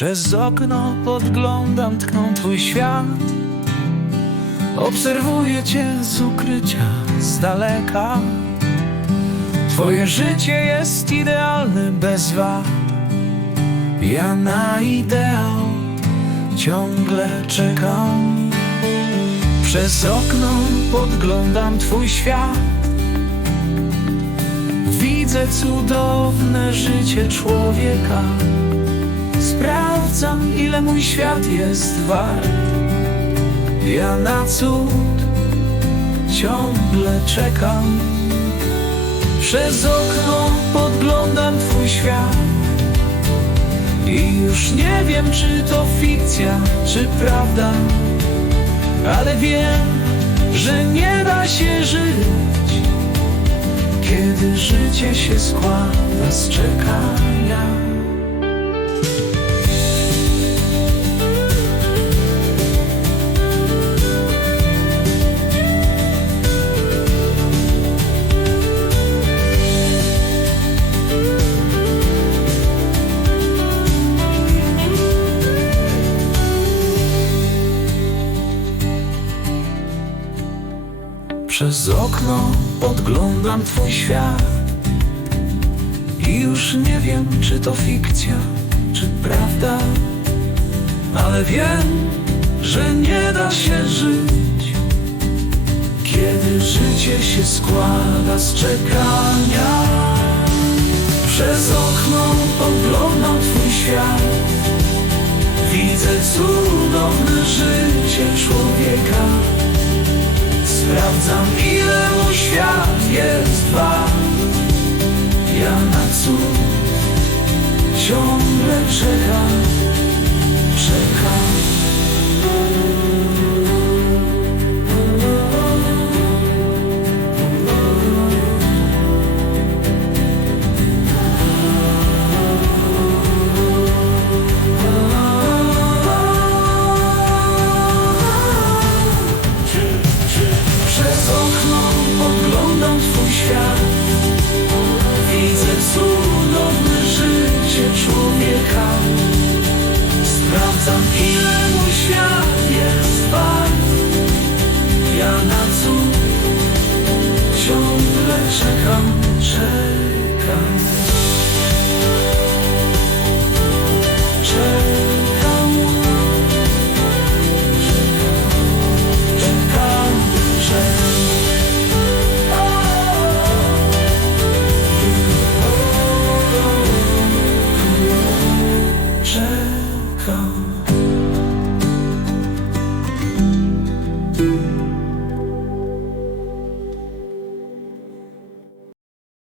Przez okno podglądam tkną twój świat. Obserwuję cię z ukrycia, z daleka. Twoje życie jest idealne bez wad. Ja na ideał ciągle czekam. Przez okno podglądam twój świat. Widzę cudowne życie człowieka mój świat jest wart. Ja na cud ciągle czekam. Przez okno podglądam twój świat I już nie wiem, czy to fikcja, czy prawda Ale wiem, że nie da się żyć Kiedy życie się składa z czekania Przez okno podglądam twój świat. I już nie wiem, czy to fikcja, czy prawda Ale wiem, że nie da się żyć. Kiedy życie się składa z czekania Przez okno podglądam twój świat. Widzę cudowne czekam, czekam ciągle czekam, czekam